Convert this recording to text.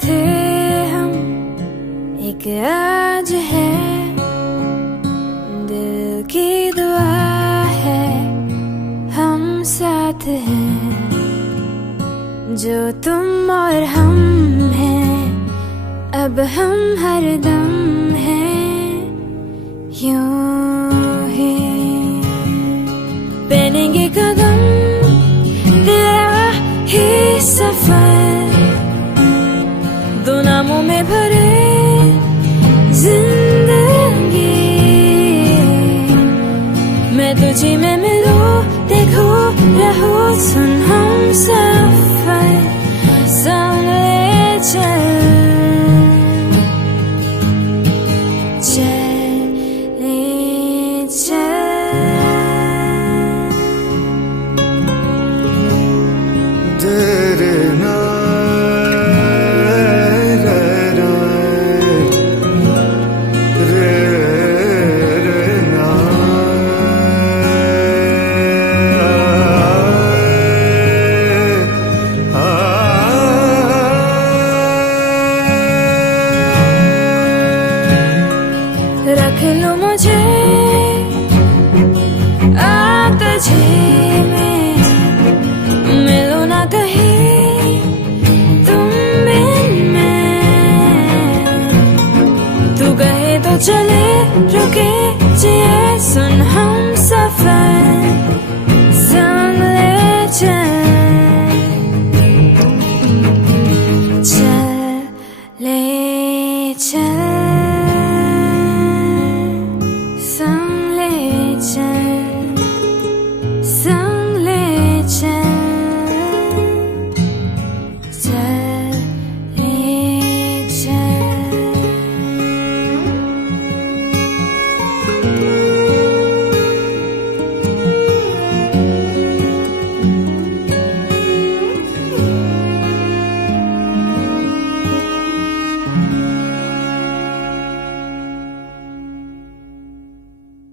थे हम, एक आज है, दिल की दुआ है हम साथ हैं, जो तुम और हम हैं, अब हम हरदम हैं यूं ही। पहनेंगे कदम तेरा ही सफर, दो नामों में भरे जिंदगी, मैं तुझी में मिलूं, देखो रहो, सुन हम सफर संग ले चल, चले चल। रख लो मुझे तुझे में, मिलो ना कहीं तुम बिन मैं, तू कहे तो चले